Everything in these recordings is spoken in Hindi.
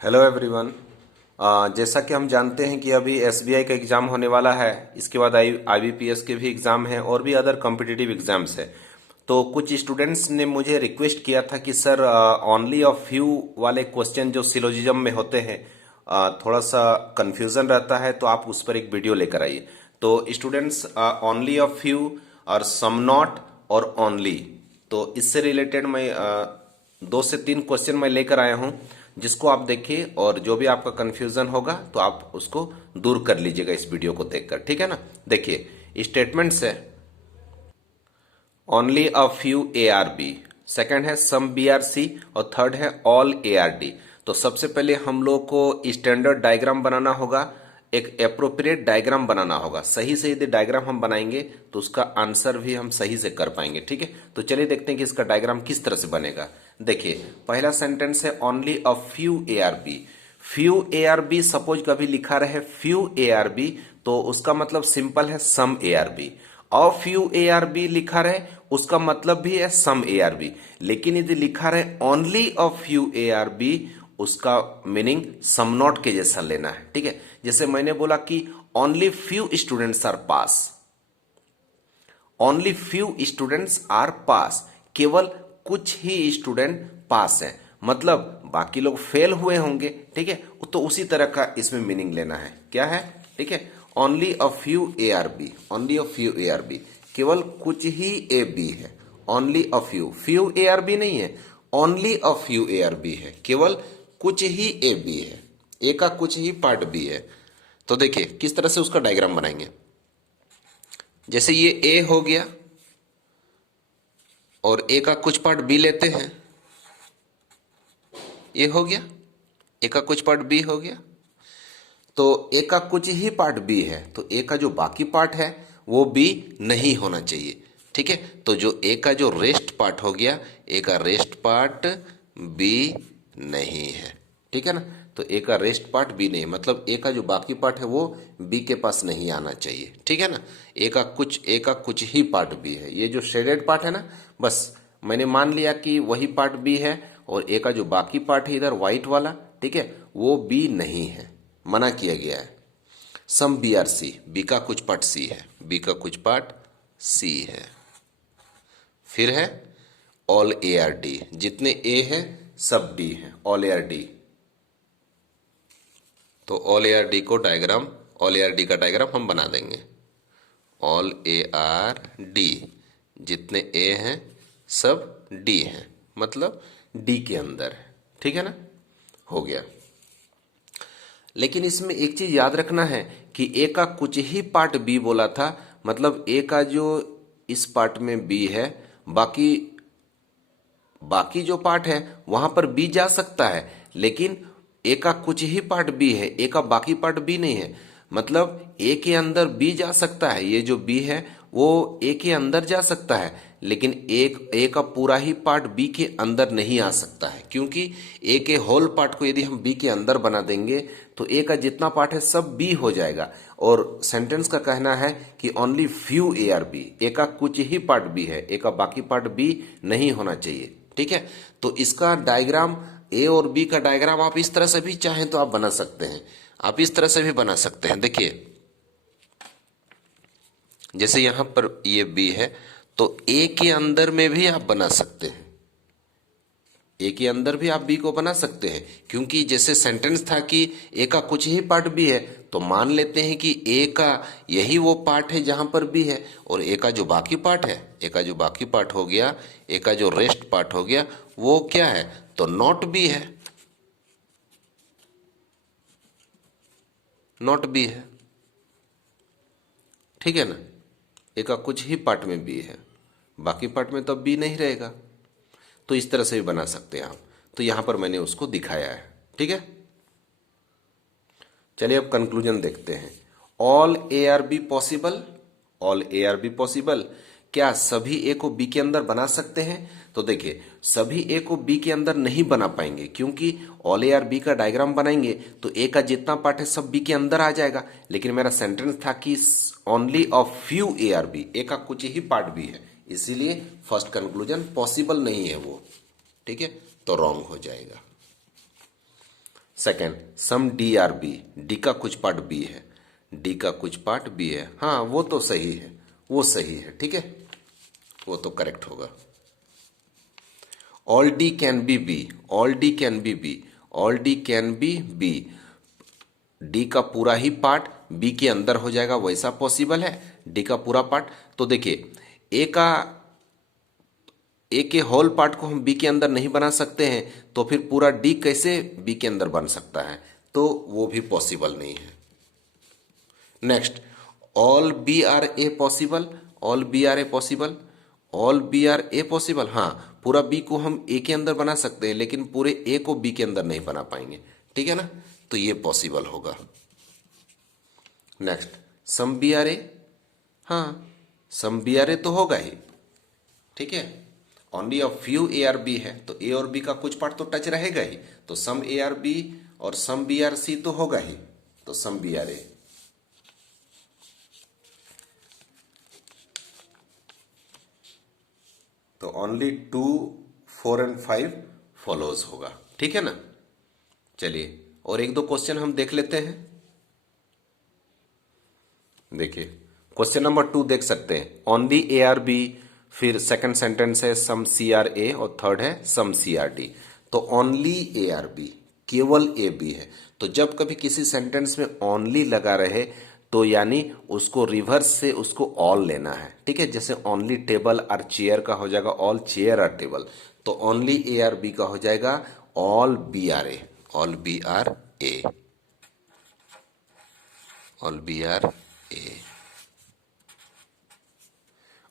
Hello everyone. जैसा कि हम जानते हैं कि अभी एसबीआई का एग्ज़ाम होने वाला है। इसके बाद आईबीपीएस के भी एग्ज़ाम हैं और भी अदर कॉम्पिटिटिव एग्ज़ाम्स है। तो कुछ स्टूडेंट्स ने मुझे रिक्वेस्ट किया था कि सर ओनली ऑफ फ्यू वाले क्वेश्चन जो सिलोजिज्म में होते हैं, थोड़ा सा कन्फ्यूज़न रहता है, तो आप उस पर एक वीडियो लेकर आइए। तो स्टूडेंट्स, ओनली ऑफ फ्यू और सम नॉट और ओनली, तो इससे रिलेटेड मैं 2 से 3 क्वेश्चन मैं लेकर आया हूं, जिसको आप देखिए और जो भी आपका कंफ्यूजन होगा तो आप उसको दूर कर लीजिएगा इस वीडियो को देखकर, ठीक है ना। देखिए स्टेटमेंट्स है only a few A are B, second है सम बी आर सी और थर्ड है ऑल ए आर डी। तो सबसे पहले हम लोग को स्टैंडर्ड डायग्राम बनाना होगा, एक अप्रोप्रिएट डायग्राम बनाना होगा। सही से यदि डायग्राम हम बनाएंगे तो उसका आंसर भी हम सही से कर पाएंगे, ठीक है। तो चलिए देखते हैं कि इसका डायग्राम किस तरह से बनेगा। देखिए पहला सेंटेंस है only a few A are B. Few A are B, suppose कभी लिखा रहे फ्यू ए आर बी, तो उसका मतलब सिंपल है some A are B. A few A are B लिखा रहे, उसका मतलब भी है सम ए आर बी। लेकिन यदि लिखा रहे only a few A are B, उसका मीनिंग सम नॉट के जैसा लेना है, ठीक है। जैसे मैंने बोला कि only few students are pass, only few students are pass, केवल कुछ ही स्टूडेंट पास हैं, मतलब बाकी लोग फेल हुए होंगे, ठीक है। तो उसी तरह का इसमें मीनिंग लेना है, क्या है, ठीक है। Only a few A are B, only a few A are B, केवल कुछ ही ए बी है। Only a few, few A are B नहीं है, only a few A are B है, केवल कुछ ही ए बी है, ए का कुछ ही पार्ट बी है। तो देखिए किस तरह से उसका डायग्राम बनाएंगे। जैसे ये ए हो गया और ए का कुछ पार्ट बी लेते हैं, ये हो गया, ए का कुछ पार्ट बी हो गया। तो ए का कुछ ही पार्ट बी है, तो ए का जो बाकी पार्ट है वो बी नहीं होना चाहिए, ठीक है। तो जो ए का जो रेस्ट पार्ट हो गया, ए का रेस्ट पार्ट बी नहीं है, ठीक है ना। तो ए का रेस्ट पार्ट बी नहीं, मतलब ए का जो बाकी पार्ट है वो बी के पास नहीं आना चाहिए, ठीक है ना। ए का कुछ ही पार्ट बी है, ये जो शेडेड पार्ट है ना, बस मैंने मान लिया कि वही पार्ट बी है, और ए का जो बाकी पार्ट है इधर व्हाइट वाला, ठीक है, वो बी नहीं है, मना किया गया है। Some B are C, B का कुछ पार्ट सी है, बी का कुछ पार्ट सी है। फिर है ऑल ए आर डी, जितने ए है सब डी है, ऑल ए आर डी। तो ऑल ए आर डी को diagram, all A R D का डायग्राम हम बना देंगे। ऑल ए आर डी, जितने ए हैं सब डी हैं, मतलब डी के अंदर है, ठीक है ना, हो गया। लेकिन इसमें एक चीज याद रखना है कि ए का कुछ ही पार्ट बी बोला था, मतलब ए का जो इस पार्ट में बी है, बाकी बाकी जो पार्ट है वहां पर बी जा सकता है, लेकिन ए का कुछ ही पार्ट बी है, ए का बाकी पार्ट बी नहीं है। मतलब ए के अंदर बी जा सकता है, ये जो बी है वो ए के अंदर जा सकता है, लेकिन एक ए का पूरा ही पार्ट बी के अंदर नहीं आ सकता है, क्योंकि ए के होल पार्ट को यदि हम बी के अंदर बना देंगे तो ए का जितना पार्ट है सब बी हो जाएगा। और सेंटेंस का कहना है कि only few A are B, A का कुछ ही पार्ट बी है, ए का बाकी पार्ट बी नहीं होना चाहिए, ठीक है। तो इसका डायग्राम, ए और बी का डायग्राम आप इस तरह से भी चाहें तो आप बना सकते हैं, आप इस तरह से भी बना सकते हैं। देखिए जैसे यहां पर ये बी है, तो ए के अंदर में भी आप बना सकते हैं, ए के अंदर भी आप बी को बना सकते हैं, क्योंकि जैसे सेंटेंस था कि ए का कुछ ही पार्ट बी है, तो मान लेते हैं कि ए का यही वो पार्ट है जहां पर बी है, और ए का जो बाकी पार्ट है, ए का जो बाकी पार्ट हो गया, ए का जो रेस्ट पार्ट हो गया, वो क्या है, तो नॉट बी है, नॉट बी है, ठीक है ना। ए का कुछ ही पार्ट में बी है, बाकी पार्ट में तो अब बी नहीं रहेगा। तो इस तरह से भी बना सकते हैं आप, तो यहां पर मैंने उसको दिखाया है, ठीक है। चलिए अब कंक्लूजन देखते हैं। All A are be possible, all A are be possible, क्या सभी ए को बी के अंदर बना सकते हैं। तो देखिए सभी ए को बी के अंदर नहीं बना पाएंगे, क्योंकि ऑल ए आर बी का डायग्राम बनाएंगे तो ए का जितना पार्ट है सब बी के अंदर आ जाएगा। लेकिन मेरा सेंटेंस था कि only of few A are B, A का कुछ ही पार्ट बी है, इसीलिए फर्स्ट कंक्लूजन पॉसिबल नहीं है वो, ठीक है, तो रॉन्ग हो जाएगा। सेकेंड, सम डी आर बी, डी का कुछ पार्ट बी है, डी का कुछ पार्ट बी है, हाँ वो तो सही है, वो सही है, ठीक है, वो तो करेक्ट होगा। All D can be B, all D can be B, all D can be B, D का पूरा ही पार्ट बी के अंदर हो जाएगा, वैसा पॉसिबल है, डी का पूरा पार्ट। तो देखिए ए के होल पार्ट को हम बी के अंदर नहीं बना सकते हैं, तो फिर पूरा डी कैसे बी के अंदर बन सकता है, तो वो भी पॉसिबल नहीं है। Next, all B are A possible, all B are A possible, all B are A possible, हाँ पूरा बी को हम ए के अंदर बना सकते हैं, लेकिन पूरे ए को बी के अंदर नहीं बना पाएंगे, ठीक है ना, तो ये पॉसिबल होगा। नेक्स्ट, सम बी आर ए, हाँ सम बी आर ए तो होगा ही, ठीक है, only a few A are B है, तो ए और बी का कुछ पार्ट तो टच रहेगा ही, तो सम ए आर बी और सम बी आर सी तो होगा ही, तो सम बी आर ए। तो ओनली 2, 4 एंड 5 फॉलोज होगा, ठीक है ना। चलिए और एक दो क्वेश्चन हम देख लेते हैं। देखिए क्वेश्चन नंबर 2 देख सकते हैं, only A are B, फिर सेकंड सेंटेंस है सम सी आर ए और थर्ड है सम सी आर डी। तो ओनली ए आर बी, केवल ए बी है, तो जब कभी किसी सेंटेंस में ओनली लगा रहे तो यानी उसको रिवर्स से उसको ऑल लेना है, ठीक है, जैसे ओनली टेबल और चेयर का हो जाएगा ऑल चेयर और टेबल, तो ओनली ए आर बी का हो जाएगा all B are A, all B are A, all B are A,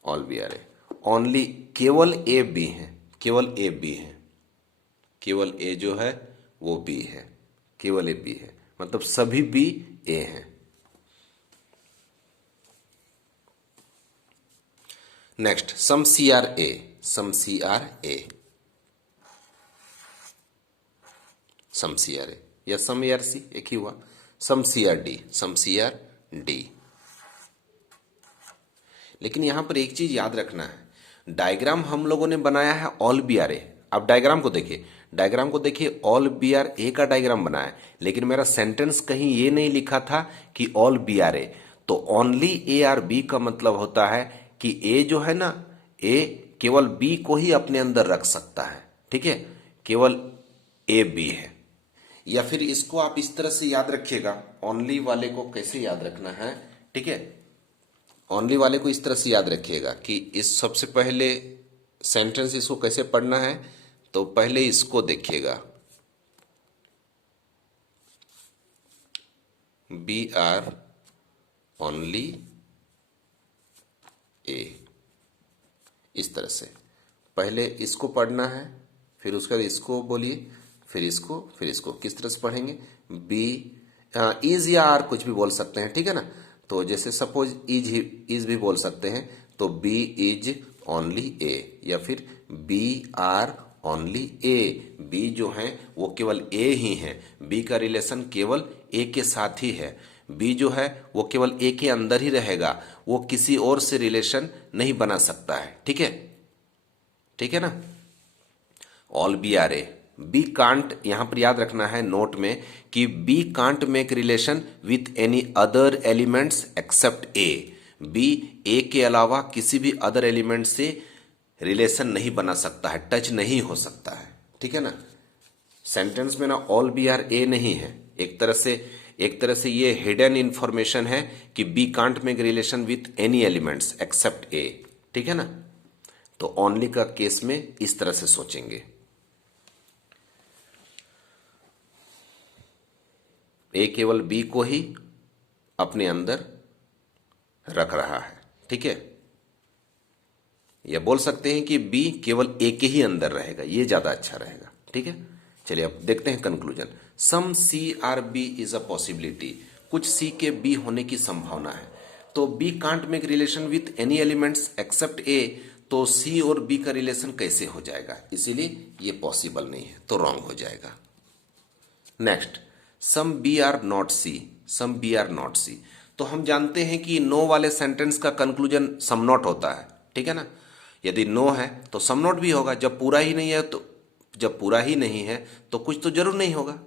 all B are A. Only केवल ए बी है, केवल ए बी है, केवल ए जो है वो बी है, केवल ए बी है, मतलब सभी बी ए हैं। Next, some C are A, some C are A, some C are ए या सम ए आर सी एक ही हुआ, सम C are D, some C are D. लेकिन यहां पर एक चीज याद रखना है, डायग्राम हम लोगों ने बनाया है ऑल बी आर ए। अब डायग्राम को देखिए, डायग्राम को देखिए, ऑल बी आर ए का डायग्राम बनाया है, लेकिन मेरा सेंटेंस कहीं ये नहीं लिखा था कि ऑल बी आर ए। तो ओनली ए आर बी का मतलब होता है कि ए जो है ना, ए केवल बी को ही अपने अंदर रख सकता है, ठीक है, केवल ए बी है। या फिर इसको आप इस तरह से याद रखिएगा, ओनली वाले को कैसे याद रखना है, ठीक है, ओनली वाले को इस तरह से याद रखिएगा कि इस सबसे पहले सेंटेंस इसको कैसे पढ़ना है, तो पहले इसको देखिएगा, बी आर ओनली ए, इस तरह से पहले इसको पढ़ना है, फिर उसके बाद इसको बोलिए, फिर इसको, फिर इसको, किस तरह से पढ़ेंगे, बी इज या आर कुछ भी बोल सकते हैं, ठीक है ना, तो जैसे सपोज इज भी बोल सकते हैं, तो बी इज ओनली ए, या फिर B are only A, B जो है वो केवल ए ही है, बी का रिलेशन केवल ए के साथ ही है, बी जो है वो केवल ए के अंदर ही रहेगा, वो किसी और से रिलेशन नहीं बना सकता है, ठीक है, ठीक है ना। All B are A, B can't, यहां पर याद रखना है नोट में कि B can't make relation with any other elements except A, B A के अलावा किसी भी अदर एलिमेंट से रिलेशन नहीं बना सकता है, टच नहीं हो सकता है, ठीक है ना। सेंटेंस में ना ऑल बी आर ए नहीं है, एक तरह से ये हिडन इंफॉर्मेशन है कि B can't make relation with any elements except A, ठीक है ना। तो ओनली का केस में इस तरह से सोचेंगे, ए केवल बी को ही अपने अंदर रख रहा है, ठीक है, या बोल सकते हैं कि बी केवल ए के ही अंदर रहेगा, ये ज्यादा अच्छा रहेगा, ठीक है। चलिए अब देखते हैं conclusion. Some C are B is a possibility, कुछ सी के बी होने की संभावना है, तो B can't make relation with any elements except A, तो सी और बी का रिलेशन कैसे हो जाएगा, इसीलिए ये पॉसिबल नहीं है, तो रॉन्ग हो जाएगा। Next, some B are not C, some B are not C, तो हम जानते हैं कि नो वाले सेंटेंस का कंक्लूजन सम नॉट होता है, ठीक है ना, यदि नो है तो सम नॉट भी होगा, जब पूरा ही नहीं है तो, जब पूरा ही नहीं है तो कुछ तो जरूर नहीं होगा,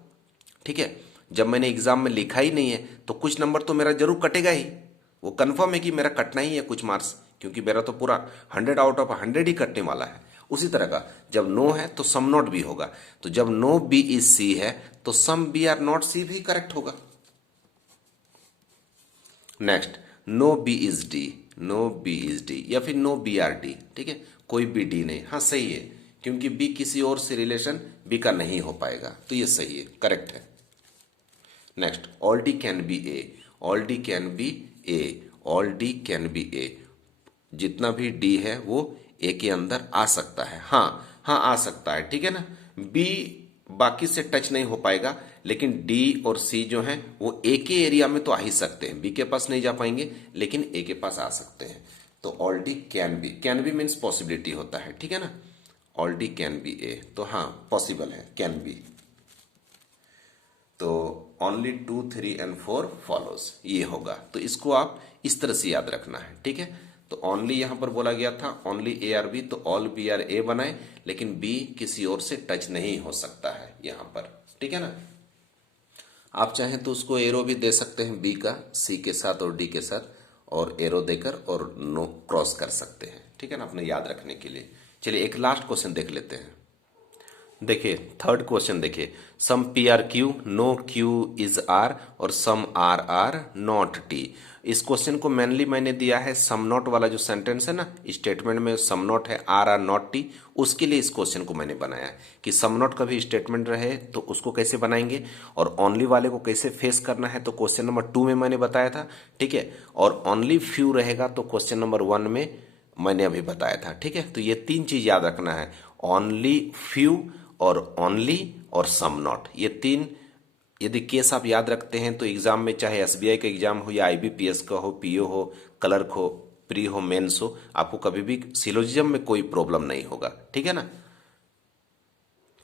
ठीक है। जब मैंने एग्जाम में लिखा ही नहीं है तो कुछ नंबर तो मेरा जरूर कटेगा ही, वो कंफर्म है कि मेरा कटना ही है कुछ मार्क्स, क्योंकि मेरा तो पूरा 100 आउट ऑफ 100 ही कटने वाला है। उसी तरह का जब नो है तो सम नॉट बी होगा, तो जब नो बी इज सी है तो some B are not C भी करेक्ट होगा। Next, no B is D, no B is D या फिर नो बी आर डी, ठीक है, कोई भी डी नहीं। हाँ सही है, क्योंकि बी किसी और से रिलेशन बी का नहीं हो पाएगा, तो ये सही है, करेक्ट है। Next, all D can be A, all D can be A, all D can be A, जितना भी डी है वो ए के अंदर आ सकता है। हाँ हाँ आ सकता है, ठीक है ना। बी बाकी से टच नहीं हो पाएगा, लेकिन डी और सी जो हैं वो ए के एरिया में तो आ ही सकते हैं, बी के पास नहीं जा पाएंगे लेकिन ए के पास आ सकते हैं। तो all D can be means possibility होता है, ठीक है ना। ऑल डी कैन बी ए, तो हाँ पॉसिबल है, कैन बी। तो ओनली 2, 3 एंड 4 फॉलोज, ये होगा। तो इसको आप इस तरह से याद रखना है, ठीक है। तो ओनली यहां पर बोला गया था, ओनली ए आर बी, तो ऑल बी आर ए बनाए, लेकिन बी किसी और से टच नहीं हो सकता है यहां पर, ठीक है ना। आप चाहें तो उसको एरो भी दे सकते हैं बी का सी के साथ और डी के साथ, और एरो देकर और नो क्रॉस कर सकते हैं, ठीक है ना, अपने याद रखने के लिए। चलिए एक लास्ट क्वेश्चन देख लेते हैं। देखिए थर्ड क्वेश्चन देखिए, some P are Q, no Q is R और some R are not T. इस क्वेश्चन को मेनली मैंने दिया है सम नॉट वाला जो सेंटेंस है ना, स्टेटमेंट में सम नॉट है, आर आर नॉट टी, उसके लिए इस क्वेश्चन को मैंने बनाया है कि सम नॉट का भी स्टेटमेंट रहे तो उसको कैसे बनाएंगे, और ओनली वाले को कैसे फेस करना है तो क्वेश्चन नंबर 2 में मैंने बताया था, ठीक है। और ओनली फ्यू रहेगा तो क्वेश्चन नंबर 1 में मैंने अभी बताया था, ठीक है। तो ये 3 चीज याद रखना है, ओनली, फ्यू और ओनली और सम नॉट, ये 3 यदि केस आप याद रखते हैं तो एग्जाम में चाहे एसबीआई का एग्जाम हो या आईबीपीएस का हो, पीओ हो, क्लर्क हो, प्री हो, मेंस हो, आपको कभी भी सिलोजिज्म में कोई प्रॉब्लम नहीं होगा, ठीक है ना।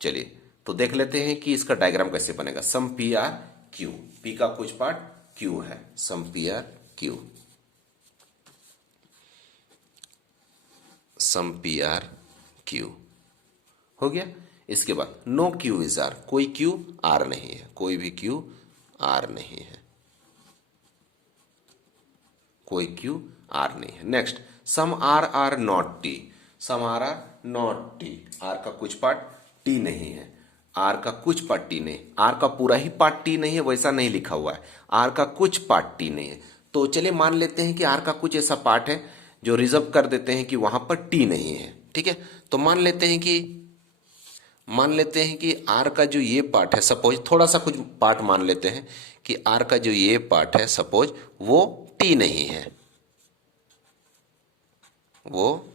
चलिए तो देख लेते हैं कि इसका डायग्राम कैसे बनेगा। सम पी आर क्यू, पी का कुछ पार्ट क्यू है, some P are Q, some P are Q हो गया। इसके बाद नो क्यू इज आर, कोई क्यू आर नहीं है, कोई भी क्यू आर नहीं है, कोई क्यू आर नहीं है। Next, some R are not T, some R are not T, R का कुछ पार्ट टी नहीं है, आर का कुछ पार्ट टी नहीं, आर का पूरा ही पार्ट टी नहीं है वैसा नहीं लिखा हुआ है, आर का कुछ पार्ट टी नहीं है। तो चलिए मान लेते हैं कि आर का कुछ ऐसा पार्ट है जो रिजर्व कर देते हैं कि वहां पर टी नहीं है, ठीक है। तो मान लेते हैं कि आर का जो ये पार्ट है, सपोज थोड़ा सा कुछ पार्ट मान लेते हैं कि आर का जो ये पार्ट है सपोज वो टी नहीं है, वो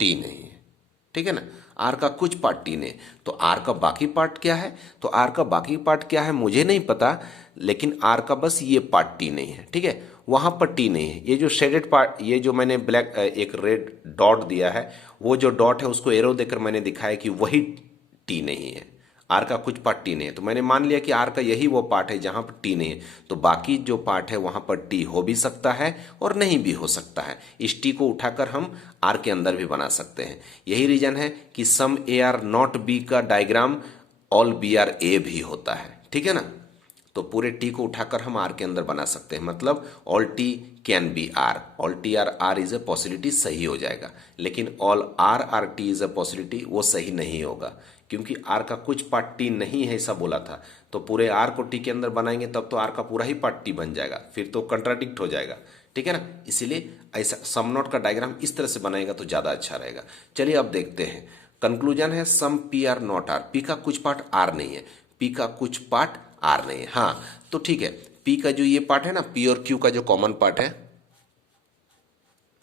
टी नहीं है, ठीक है ना। आर का कुछ पार्ट टी नहीं, तो आर का बाकी पार्ट क्या है, तो आर का बाकी पार्ट क्या है मुझे नहीं पता, लेकिन आर का बस ये पार्ट टी नहीं है, ठीक है, वहां पर टी नहीं है। ये जो शेडेड पार्ट, ये जो मैंने ब्लैक एक रेड डॉट दिया है, वो जो डॉट है उसको एरो देकर मैंने दिखाया कि वही टी नहीं है, आर का कुछ पार्ट टी नहीं है। तो मैंने मान लिया कि आर का यही वो पार्ट है जहां पर टी नहीं है, तो बाकी जो पार्ट है वहां पर टी हो भी सकता है और नहीं भी हो सकता है। इस टी को उठाकर हम आर के अंदर भी बना सकते हैं। यही रीजन है कि सम ए आर नॉट बी का डायग्राम ऑल बी आर ए भी होता है, ठीक है ना। तो पूरे टी को उठाकर हम आर के अंदर बना सकते हैं, मतलब all T can be R, all T are R is a possibility सही हो जाएगा, लेकिन all R are T is a possibility वो सही नहीं होगा, क्योंकि आर का कुछ पार्ट टी नहीं है ऐसा बोला था। तो पूरे आर को टी के अंदर बनाएंगे तब तो आर का पूरा ही पार्ट टी बन जाएगा, फिर तो कंट्राडिक्ट हो जाएगा, ठीक है ना। इसीलिए ऐसा सम नॉट का डायग्राम इस तरह से बनाएगा तो ज्यादा अच्छा रहेगा। चलिए अब देखते हैं, कंक्लूजन है some P are not R, P का कुछ पार्ट आर नहीं है, पी का कुछ पार्ट आर नहीं है। हाँ तो ठीक है, पी का जो ये पार्ट है ना, पी और क्यू का जो कॉमन पार्ट है,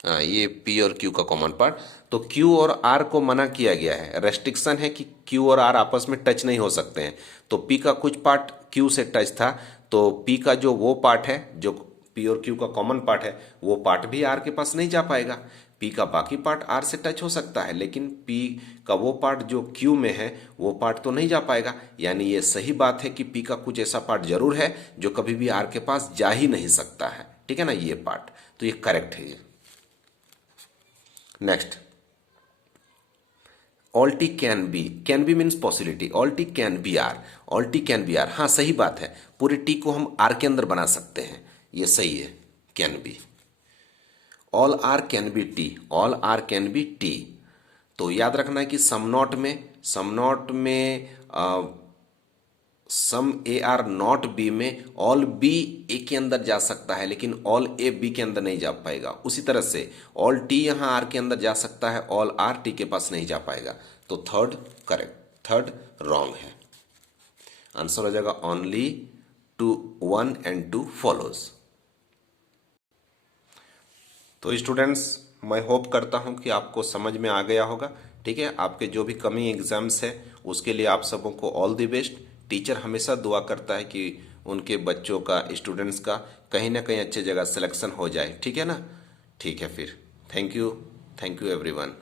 हाँ ये पी और क्यू का कॉमन पार्ट, तो क्यू और आर को मना किया गया है, रेस्ट्रिक्शन है कि क्यू और आर आपस में टच नहीं हो सकते हैं। तो पी का कुछ पार्ट क्यू से टच था, तो पी का जो वो पार्ट है जो पी और क्यू का कॉमन पार्ट है वो पार्ट भी आर के पास नहीं जा पाएगा। पी का बाकी पार्ट आर से टच हो सकता है, लेकिन पी का वो पार्ट जो क्यू में है वो पार्ट तो नहीं जा पाएगा। यानी ये सही बात है कि पी का कुछ ऐसा पार्ट जरूर है जो कभी भी आर के पास जा ही नहीं सकता है, ठीक है ना, ये पार्ट, तो ये करेक्ट है ये। Next, all T can be means possibility, all T can be R, all T can be R, हाँ सही बात है, पूरे टी को हम आर के अंदर बना सकते हैं, ये सही है, can be. All R can be T, all R can be T. तो याद रखना है कि सम नॉट में some A are not B में ऑल बी ए के अंदर जा सकता है, लेकिन ऑल ए बी के अंदर नहीं जा पाएगा। उसी तरह से ऑल टी यहाँ आर के अंदर जा सकता है, ऑल आर टी के पास नहीं जा पाएगा। तो थर्ड करेक्ट, थर्ड रॉन्ग है। आंसर हो जाएगा ओनली टू 1 and 2 फॉलोज। तो स्टूडेंट्स, मैं होप करता हूं कि आपको समझ में आ गया होगा। ठीक है, आपके जो भी कमिंग एग्जाम्स है उसके लिए आप सबों को ऑल द बेस्ट। टीचर हमेशा दुआ करता है कि उनके बच्चों का, स्टूडेंट्स का कहीं ना कहीं अच्छी जगह सिलेक्शन हो जाए। ठीक है ना, ठीक है फिर, थैंक यू एवरीवन।